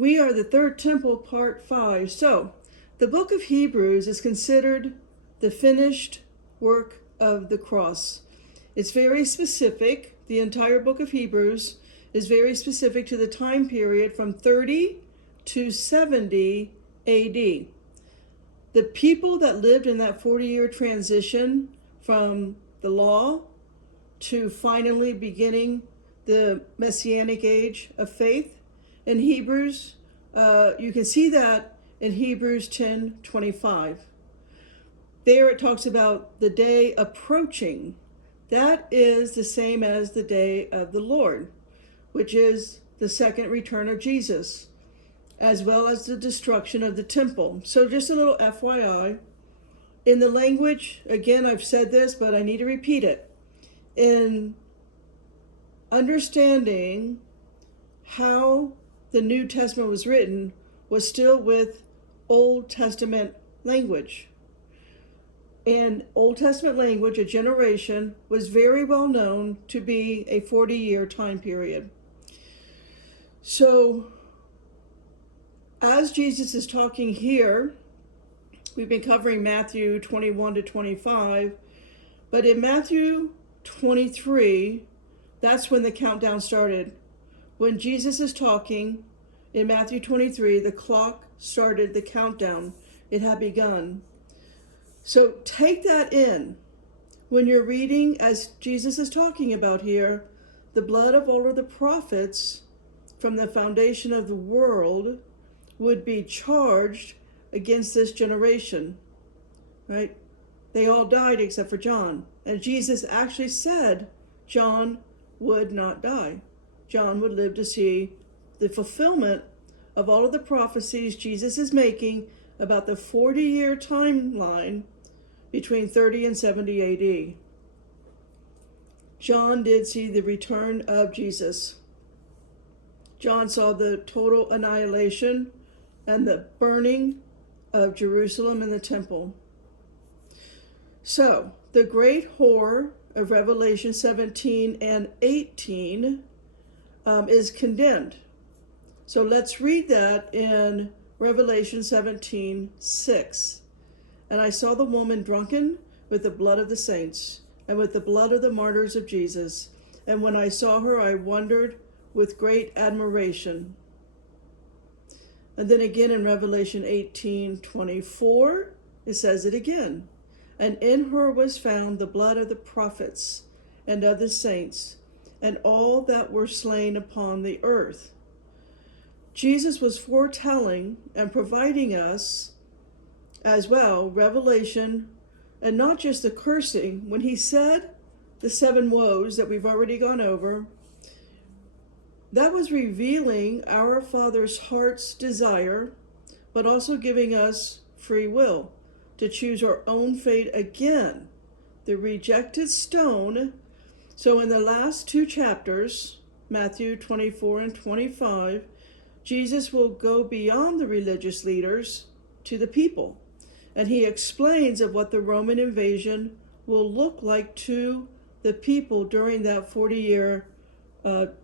We are the third temple, part 5. So, the book of Hebrews is considered the finished work of the cross. It's very specific. The entire book of Hebrews is very specific to the time period from 30 to 70 AD. The people that lived in that 40-year transition from the law to finally beginning the Messianic age of faith in Hebrews, you can see that in Hebrews 10:25. There it talks about the day approaching. That is the same as the day of the Lord, which is the second return of Jesus, as well as the destruction of the temple. So just a little FYI, in the language, again, I've said this, but I need to repeat it. In understanding how the New Testament was written was still with Old Testament language. And Old Testament language, a generation, was very well known to be a 40-year time period. So, as Jesus is talking here, we've been covering Matthew 21 to 25, but in Matthew 23, that's when the countdown started. When Jesus is talking in Matthew 23, the clock started the countdown. It had begun. So take that in when you're reading, as Jesus is talking about here, the blood of all of the prophets from the foundation of the world would be charged against this generation, right? They all died except for John. And Jesus actually said John would not die. John would live to see the fulfillment of all of the prophecies Jesus is making about the 40-year timeline between 30 and 70 AD. John did see the return of Jesus. John saw the total annihilation and the burning of Jerusalem and the temple. So, the great horror of Revelation 17 and 18 is condemned. So let's read that in Revelation 17:6. And I saw the woman drunken with the blood of the saints and with the blood of the martyrs of Jesus. And when I saw her, I wondered with great admiration. And then again in Revelation 18:24, it says it again. And in her was found the blood of the prophets and of the saints, and all that were slain upon the earth. Jesus was foretelling and providing us as well revelation, and not just the cursing. When he said the 7 woes that we've already gone over, that was revealing our Father's heart's desire, but also giving us free will to choose our own fate again. The rejected stone. So in the last 2 chapters, Matthew 24 and 25, Jesus will go beyond the religious leaders to the people. And he explains of what the Roman invasion will look like to the people during that 40-year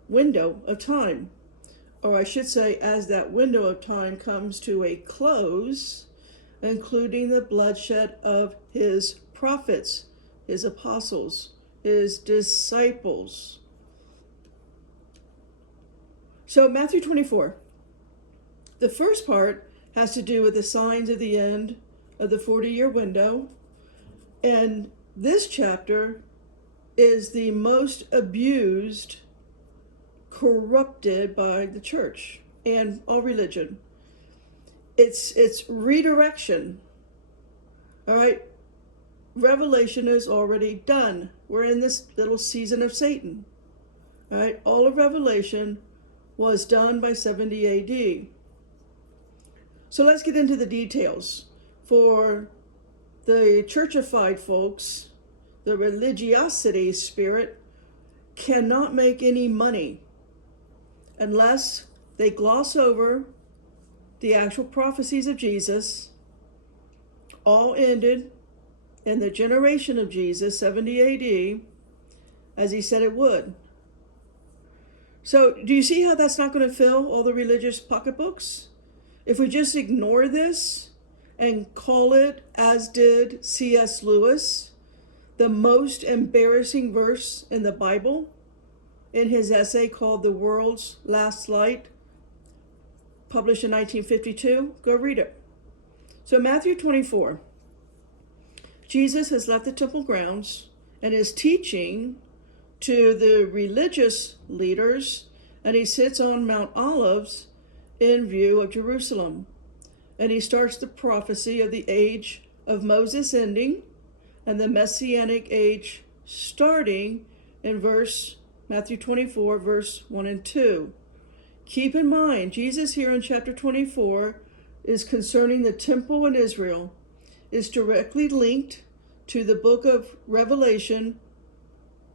window of time. Or I should say, as that window of time comes to a close, including the bloodshed of his prophets, his apostles, his disciples. So Matthew 24. The first part has to do with the signs of the end of the 40-year window. And this chapter is the most abused, corrupted by the church and all religion. It's redirection. All right. Revelation is already done. We're in this little season of Satan. All right. All of Revelation was done by 70 AD. So let's get into the details. For the churchified folks, the religiosity spirit cannot make any money unless they gloss over the actual prophecies of Jesus, all ended in the generation of Jesus, 70 AD, as he said it would. So do you see how that's not going to fill all the religious pocketbooks? If we just ignore this and call it, as did C.S. Lewis, the most embarrassing verse in the Bible, in his essay called The World's Last Light, published in 1952, go read it. So Matthew 24, Jesus has left the temple grounds and is teaching to the religious leaders, and he sits on Mount Olives in view of Jerusalem. And he starts the prophecy of the age of Moses ending and the Messianic age starting in Matthew 24, verse 1 and 2. Keep in mind, Jesus here in chapter 24 is concerning the temple in Israel, is directly linked to the book of Revelation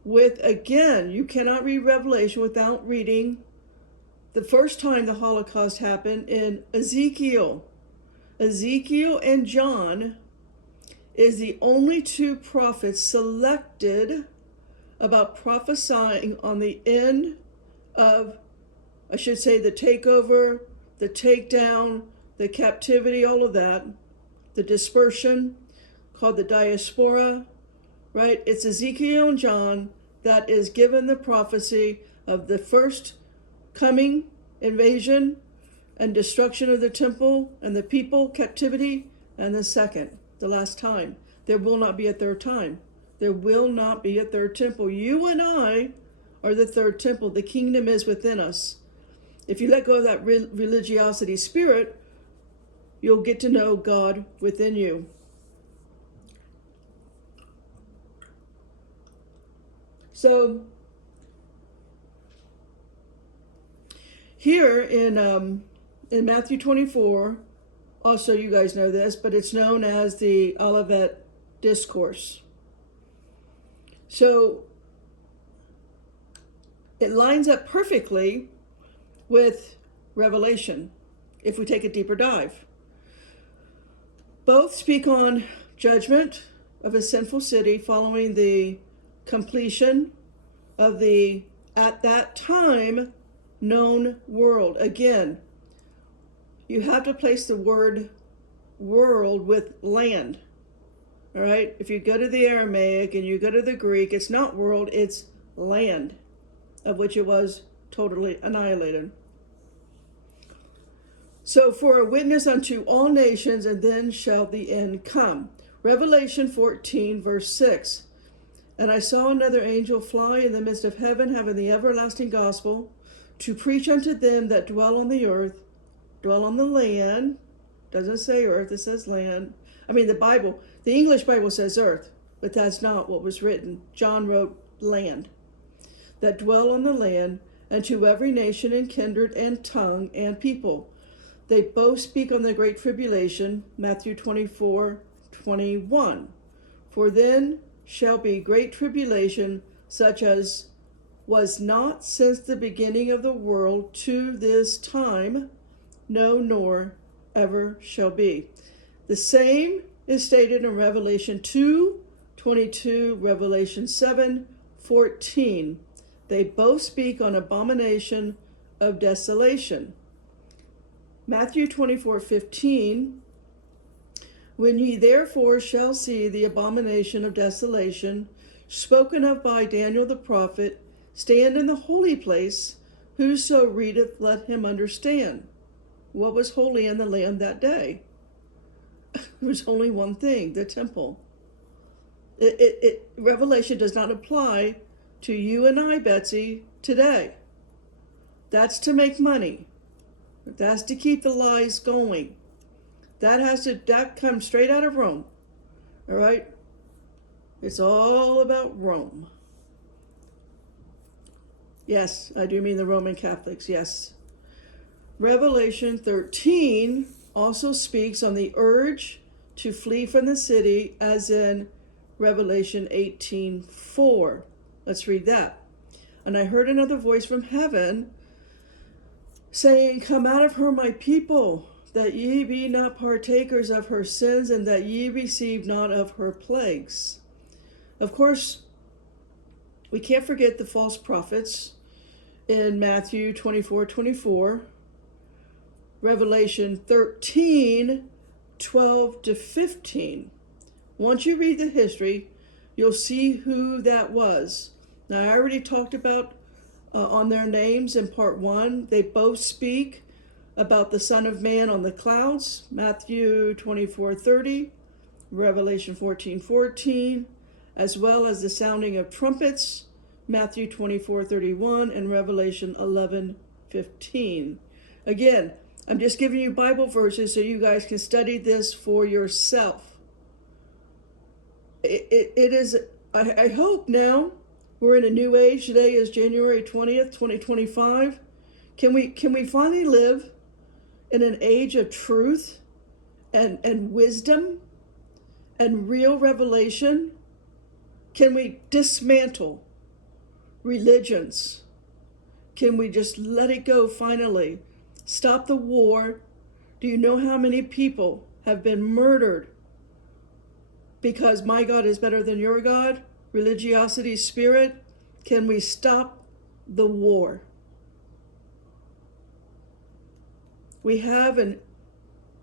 with, again, you cannot read Revelation without reading the first time the Holocaust happened in Ezekiel. Ezekiel and John is the only two prophets selected about prophesying on the end of, I should say, the takeover, the takedown, the captivity, all of that, the dispersion, called the diaspora, right? It's Ezekiel and John that is given the prophecy of the first coming invasion and destruction of the temple and the people, captivity, and the second, the last time. There will not be a third time. There will not be a third temple. You and I are the third temple. The kingdom is within us. If you let go of that religiosity spirit, you'll get to know God within you. So here in Matthew 24, also you guys know this, but it's known as the Olivet Discourse. So it lines up perfectly with Revelation, if we take a deeper dive. Both speak on judgment of a sinful city following the completion of the, at that time, known world. Again, you have to place the word world with land. All right? If you go to the Aramaic and you go to the Greek, it's not world, it's land, of which it was totally annihilated. So for a witness unto all nations, and then shall the end come. Revelation 14, verse 6. And I saw another angel fly in the midst of heaven, having the everlasting gospel, to preach unto them that dwell on the earth, dwell on the land. Doesn't say earth, it says land. I mean, the English Bible says earth, but that's not what was written. John wrote land. That dwell on the land, and to every nation and kindred and tongue and people. They both speak on the great tribulation, Matthew 24, 21. For then shall be great tribulation, such as was not since the beginning of the world to this time, no, nor ever shall be. The same is stated in Revelation 2:22, Revelation 7:14. They both speak on abomination of desolation. Matthew 24:15. When ye therefore shall see the abomination of desolation, spoken of by Daniel the prophet, stand in the holy place, whoso readeth, let him understand. What was holy in the land that day? There was only one thing, the temple. Revelation does not apply to you and I, Betsy, today. That's to make money. That's to keep the lies going. That comes straight out of Rome. All right? It's all about Rome. Yes, I do mean the Roman Catholics, yes. Revelation 13 also speaks on the urge to flee from the city, as in Revelation 18:4. Let's read that. And I heard another voice from heaven saying, Come out of her, my people, that ye be not partakers of her sins, and that ye receive not of her plagues. Of course, we can't forget the false prophets in Matthew 24:24, Revelation 13:12-15. Once you read the history, you'll see who that was. Now, I already talked about on their names in part 1. They both speak about the Son of Man on the clouds, Matthew 24:30, Revelation 14:14, as well as the sounding of trumpets, Matthew 24:31 and Revelation 11:15. Again, I'm just giving you Bible verses so you guys can study this for yourself. It is, I hope now, we're in a new age. Today is January 20th, 2025. Can we finally live in an age of truth and wisdom and real revelation? Can we dismantle religions? Can we just let it go finally? Stop the war. Do you know how many people have been murdered because my God is better than your God? Religiosity spirit. Can we stop the war? We have an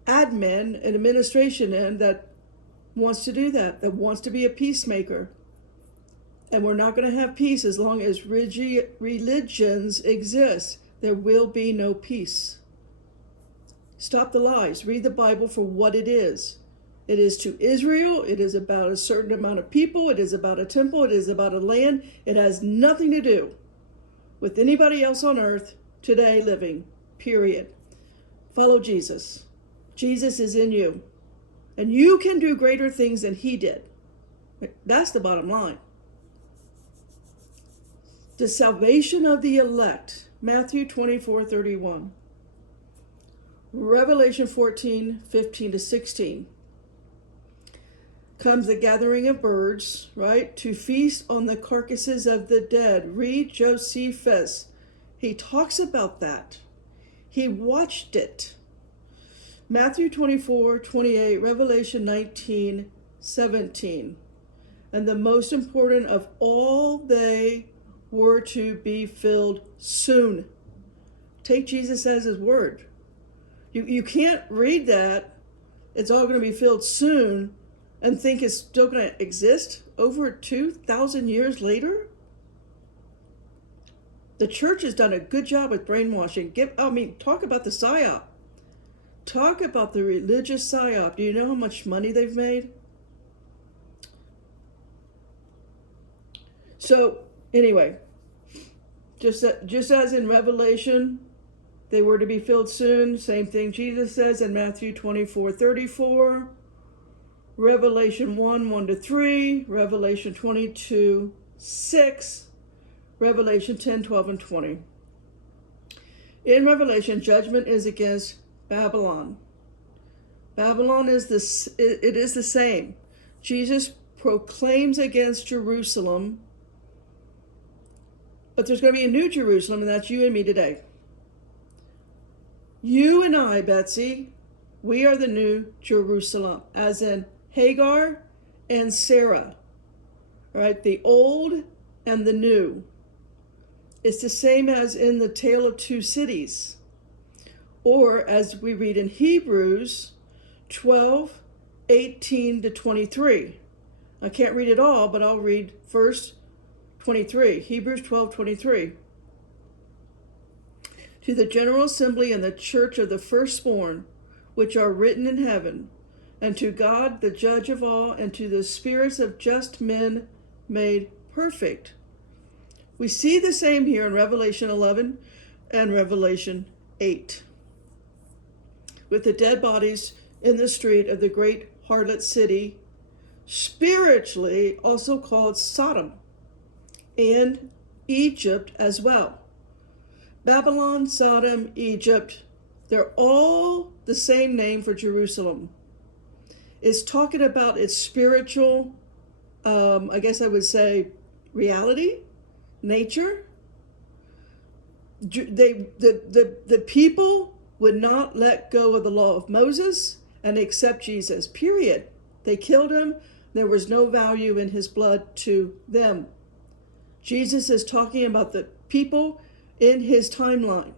admin, an administration end that wants to do that wants to be a peacemaker. And we're not going to have peace as long as religions exist. There will be no peace. Stop the lies. Read the Bible for what it is. It is to Israel. It is about a certain amount of people. It is about a temple. It is about a land. It has nothing to do with anybody else on earth today living, period. Follow Jesus. Jesus is in you. And you can do greater things than he did. That's the bottom line. The salvation of the elect, Matthew 24:31. Revelation 14:15-16. Comes the gathering of birds, right? To feast on the carcasses of the dead. Read Josephus. He talks about that. He watched it. Matthew 24:28, Revelation 19:17. And the most important of all, they were to be filled soon. Take Jesus as his word. You can't read that, it's all going to be filled soon, and think it's still going to exist over 2,000 years later. The church has done a good job with brainwashing. Talk about the psyop. Talk about the religious psyop. Do you know how much money they've made? So, anyway, just as in Revelation, they were to be filled soon. Same thing Jesus says in Matthew 24:34, Revelation 1:1-3, Revelation 22:6, Revelation 10:12 and 20. In Revelation, judgment is against Babylon. Babylon is the same. Jesus proclaims against Jerusalem, but there's going to be a new Jerusalem, and that's you and me today. You and I, Betsy, we are the new Jerusalem, as in Hagar and Sarah, right? The old and the new. It's the same as in the Tale of Two Cities, or as we read in Hebrews 12:18-23. I can't read it all, but I'll read verse 23, Hebrews 12:23. To the general assembly and the church of the firstborn, which are written in heaven, and to God, the judge of all, and to the spirits of just men made perfect. We see the same here in Revelation 11 and Revelation 8. With the dead bodies in the street of the great harlot city, spiritually also called Sodom, and Egypt as well. Babylon, Sodom, Egypt, they're all the same name for Jerusalem. It's talking about its spiritual, I guess I would say, reality, nature. The people would not let go of the law of Moses and accept Jesus, period. They killed him. There was no value in his blood to them. Jesus is talking about the people in his timeline.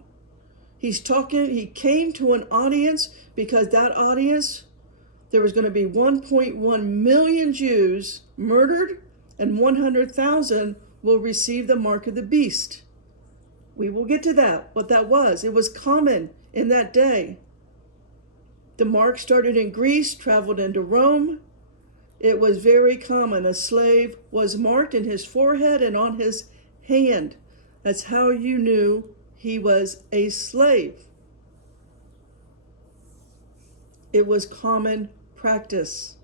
He came to an audience because that audience, there was going to be 1.1 million Jews murdered and 100,000 will receive the mark of the beast. We will get to that, what that was. It was common in that day. The mark started in Greece, traveled into Rome. It was very common. A slave was marked in his forehead and on his hand. That's how you knew he was a slave. It was common practice.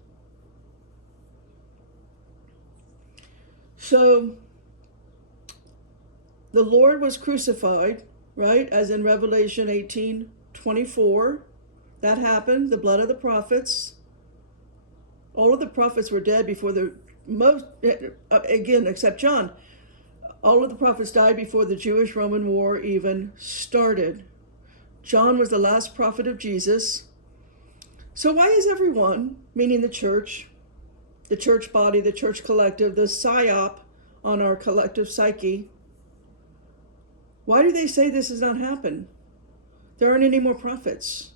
So the Lord was crucified, right? As in Revelation 18:24. That happened, the blood of the prophets. All of the prophets were dead before again, except John. All of the prophets died before the Jewish-Roman War even started. John was the last prophet of Jesus. So why is everyone, meaning the church body, the church collective, the psyop on our collective psyche, why do they say this has not happened? There aren't any more prophets.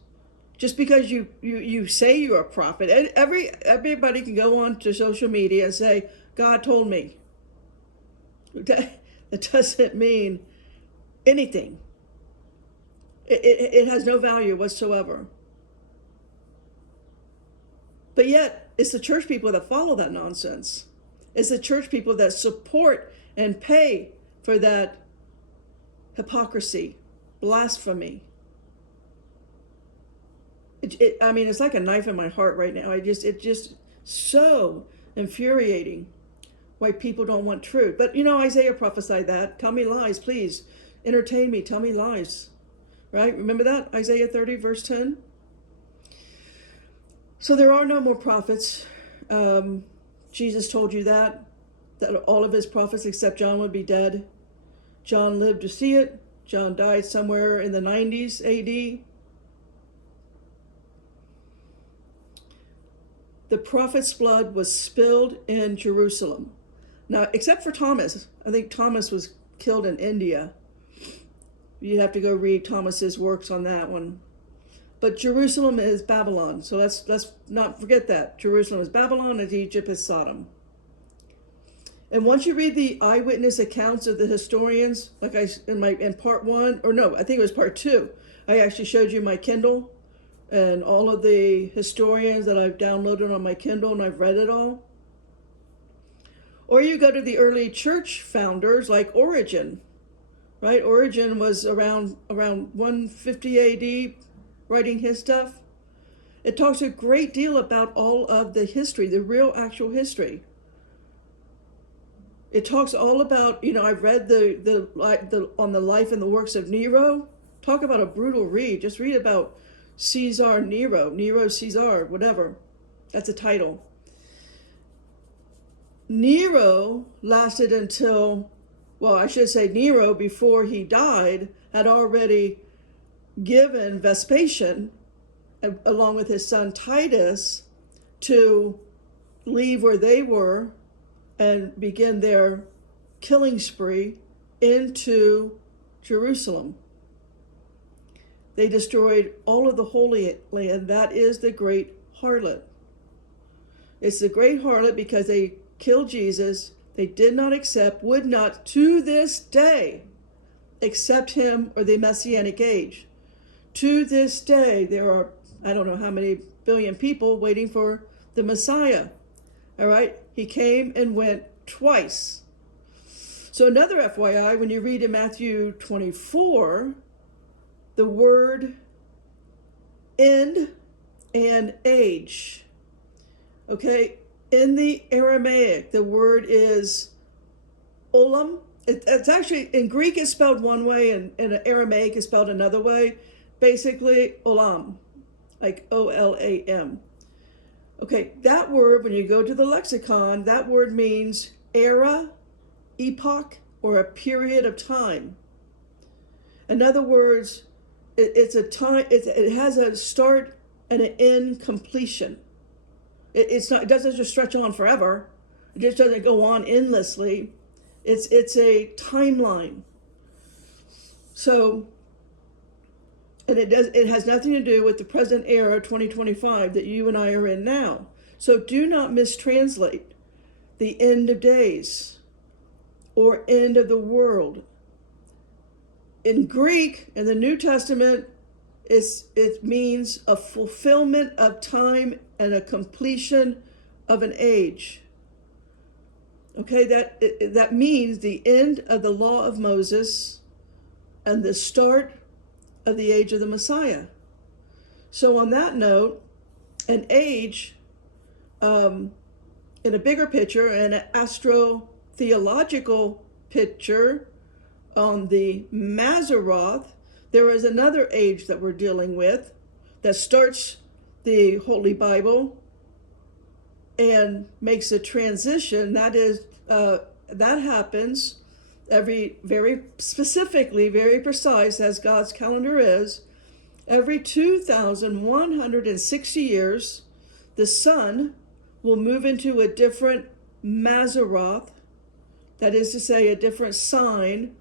Just because you say you're a prophet, everybody can go on to social media and say, God told me. That doesn't mean anything. It has no value whatsoever. But yet, it's the church people that follow that nonsense. It's the church people that support and pay for that hypocrisy, blasphemy. It's like a knife in my heart right now. It's just so infuriating why people don't want truth. But Isaiah prophesied that. Tell me lies, please. Entertain me. Tell me lies. Right? Remember that? Isaiah 30, verse 10. So there are no more prophets. Jesus told you that all of his prophets except John would be dead. John lived to see it. John died somewhere in the 90s AD. The prophet's blood was spilled in Jerusalem. Now, except for Thomas. I think Thomas was killed in India. You'd have to go read Thomas's works on that one. But Jerusalem is Babylon. So let's not forget that. Jerusalem is Babylon and Egypt is Sodom. And once you read the eyewitness accounts of the historians, like in part 1, or no, I think it was part 2, I actually showed you my Kindle and all of the historians that I've downloaded on my Kindle, and I've read it all. Or you go to the early church founders like Origen, right? Origen was around 150 AD writing his stuff. It talks a great deal about all of the history, the real actual history. It talks all about, I've read on the life and the works of Nero. Talk about a brutal read. Just read about Nero Caesar, whatever. That's a title. Nero lasted until, Nero, before he died, had already given Vespasian, along with his son Titus, to leave where they were and begin their killing spree into Jerusalem. They destroyed all of the Holy Land. That is the great harlot. It's the great harlot because they killed Jesus. They did not accept, would not to this day accept him or the Messianic age. To this day, there are, I don't know how many billion people waiting for the Messiah. All right? He came and went twice. So another FYI, when you read in Matthew 24, the word end and age. Okay? In the Aramaic, the word is olam. It's actually, in Greek it's spelled one way, and in Aramaic it's spelled another way. Basically, olam, like O-L-A-M. Okay, that word, when you go to the lexicon, that word means era, epoch, or a period of time. In other words, it's a time. It has a start and an end completion. It doesn't just stretch on forever. It just doesn't go on endlessly. It's a timeline. So, and it has nothing to do with the present era, 2025, that you and I are in now. So do not mistranslate the end of days or end of the world. In Greek, in the New Testament, it means a fulfillment of time and a completion of an age. Okay, that means the end of the law of Moses and the start of the age of the Messiah. So on that note, an age, in a bigger picture, and an astrotheological picture on the Mazzaroth, there is another age that we're dealing with that starts the Holy Bible and makes a transition. That happens very specifically, very precise, as God's calendar is. Every 2,160 years, the sun will move into a different Mazzaroth, that is to say, a different sign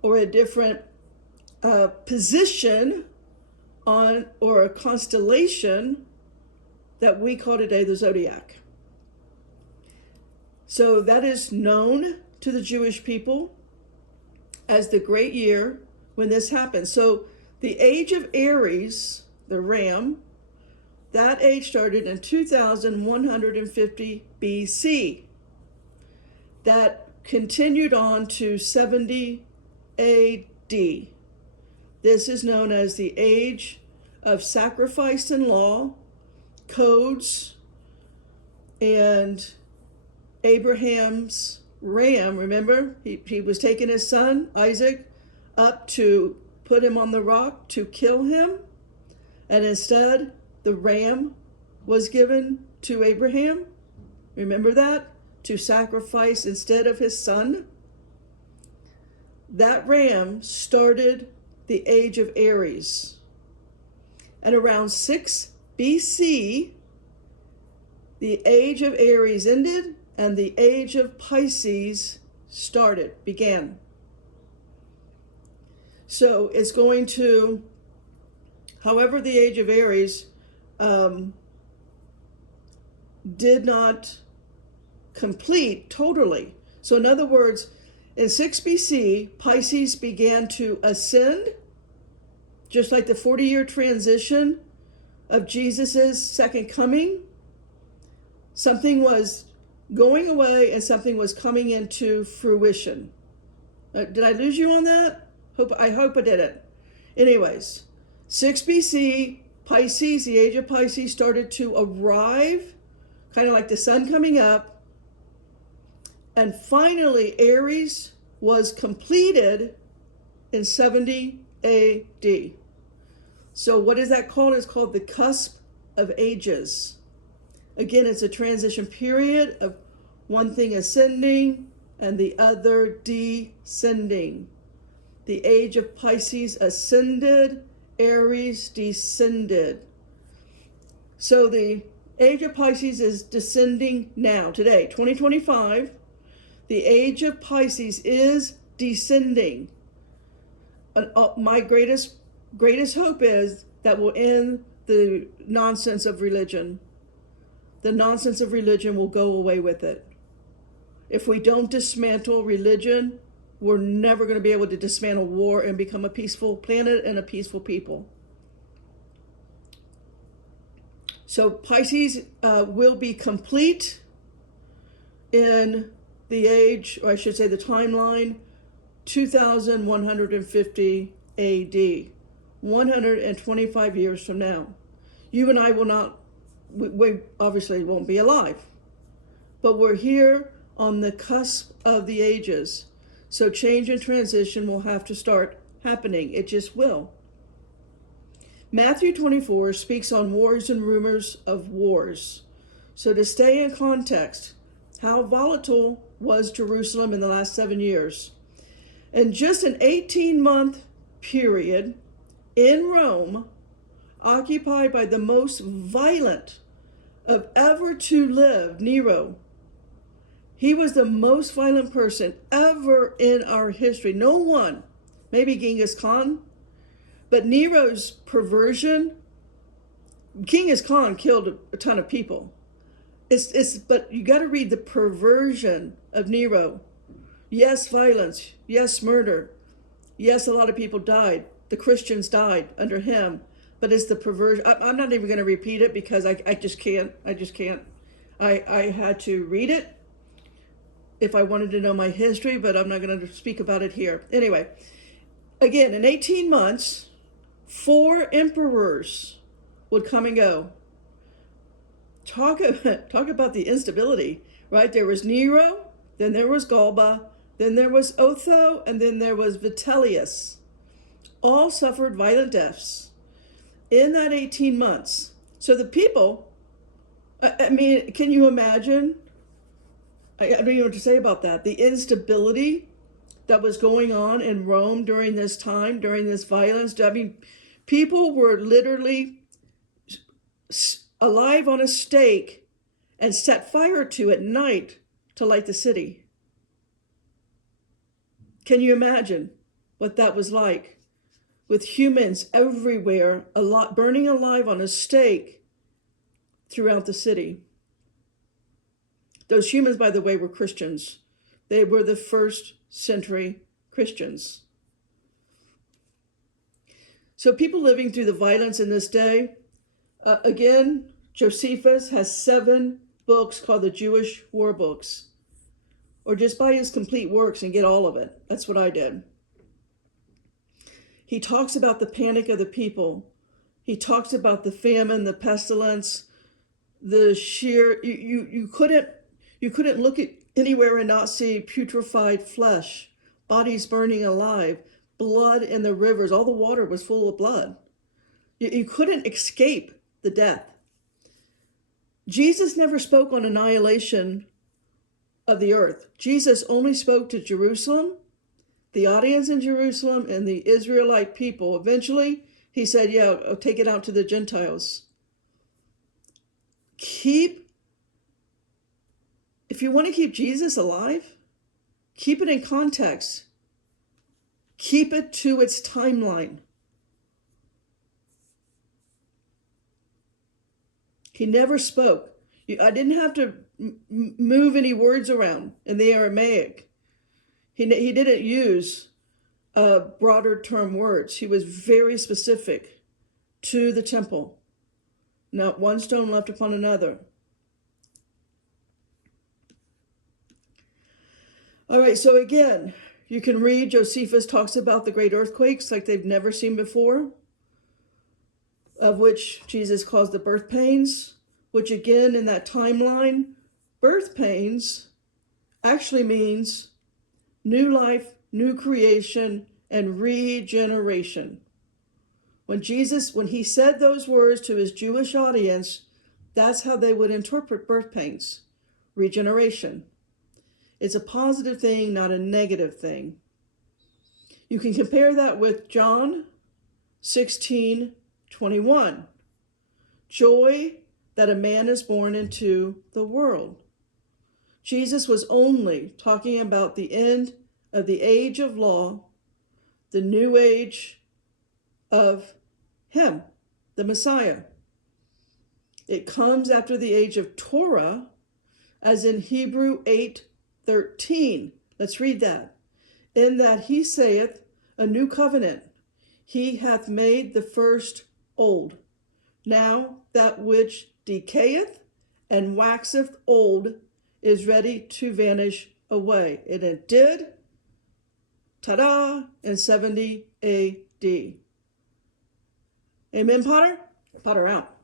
or a different position on, or a constellation that we call today the zodiac. So that is known to the Jewish people as the great year when this happens. So the age of Aries, the ram, that age started in 2150 BC. That continued on to 70 AD. This is known as the age of sacrifice and law, codes, and Abraham's ram. Remember, he was taking his son, Isaac, up to put him on the rock to kill him. And instead, the ram was given to Abraham. Remember that? To sacrifice instead of his son. That ram started the age of Aries. And around 6 BC, the age of Aries ended and the age of Pisces began. So it's going to, however, the age of Aries did not complete totally. So in other words, in 6 BC, Pisces began to ascend, just like the 40-year transition of Jesus's second coming. Something was going away and something was coming into fruition. Did I lose you on that? I hope I didn't. Anyways, 6 BC, Pisces, the age of Pisces started to arrive, kind of like the sun coming up. And finally, Aries was completed in 70 AD. So what is that called? It's called the cusp of ages. Again, it's a transition period of one thing ascending and the other descending. The age of Pisces ascended, Aries descended. So the age of Pisces is descending now, today, 2025. The age of Pisces is descending. My greatest hope is that will end the nonsense of religion. The nonsense of religion will go away with it. If we don't dismantle religion, we're never going to be able to dismantle war and become a peaceful planet and a peaceful people. So Pisces will be complete in the age, or I should say the timeline, 2150 AD, 125 years from now. You and I will not, we obviously won't be alive, but we're here on the cusp of the ages. So change and transition will have to start happening. It just will. Matthew 24 speaks on wars and rumors of wars. So to stay in context, how volatile was Jerusalem in the last 7 years? In just an 18-month period in Rome, occupied by the most violent of ever to live, Nero. He was the most violent person ever in our history. No one maybe Genghis Khan. But Nero's perversion, Genghis Khan killed a ton of people. But you got to read the perversion of Nero. Yes, violence. Yes, murder. Yes, a lot of people died. The Christians died under him. But it's the perversion. I'm not even going to repeat it because I just can't. I just can't. I had to read it if I wanted to know my history, but I'm not going to speak about it here. Anyway, again, in 18 months, 4 emperors would come and go. Talk about the instability, right? There was Nero, then there was Galba, then there was Otho, and then there was Vitellius. All suffered violent deaths in that 18 months. So the people, I mean, can you imagine? I don't even know what to say about that. The instability that was going on in Rome during this time, during this violence. I mean, people were literally alive on a stake and set fire to at night to light the city. Can you imagine what that was like? With humans everywhere, burning alive on a stake throughout the city. Those humans, by the way, were Christians. They were the first century Christians. So people living through the violence in this day, again, Josephus has 7 books called the Jewish War Books. Or just buy his complete works and get all of it. That's what I did. He talks about the panic of the people. He talks about the famine, the pestilence, the sheer, you couldn't look at anywhere and not see putrefied flesh, bodies burning alive, blood in the rivers. All the water was full of blood. You couldn't escape the death. Jesus never spoke on annihilation of the earth. Jesus only spoke to Jerusalem, the audience in Jerusalem, and the Israelite people. Eventually, he said, yeah, I'll take it out to the Gentiles. If you want to keep Jesus alive, keep it in context. Keep it to its timeline. He never spoke. I didn't have to move any words around in the Aramaic. He didn't use broader term words. He was very specific to the temple. Not one stone left upon another. All right, so again, you can read, Josephus talks about the great earthquakes like they've never seen before, of which Jesus caused the birth pains, which again, in that timeline, birth pains actually means new life, new creation, and regeneration. When he said those words to his Jewish audience, that's how they would interpret birth pains, regeneration. It's a positive thing, not a negative thing. You can compare that with John 16:21. Joy that a man is born into the world. Jesus was only talking about the end of the age of law, the new age of him, the Messiah. It comes after the age of Torah, as in Hebrew 8:13. Let's read that. In that he saith, a new covenant, he hath made the first old. Now that which decayeth and waxeth old is ready to vanish away. And it did, ta-da, in 70 AD. Amen, Potter? Potter out.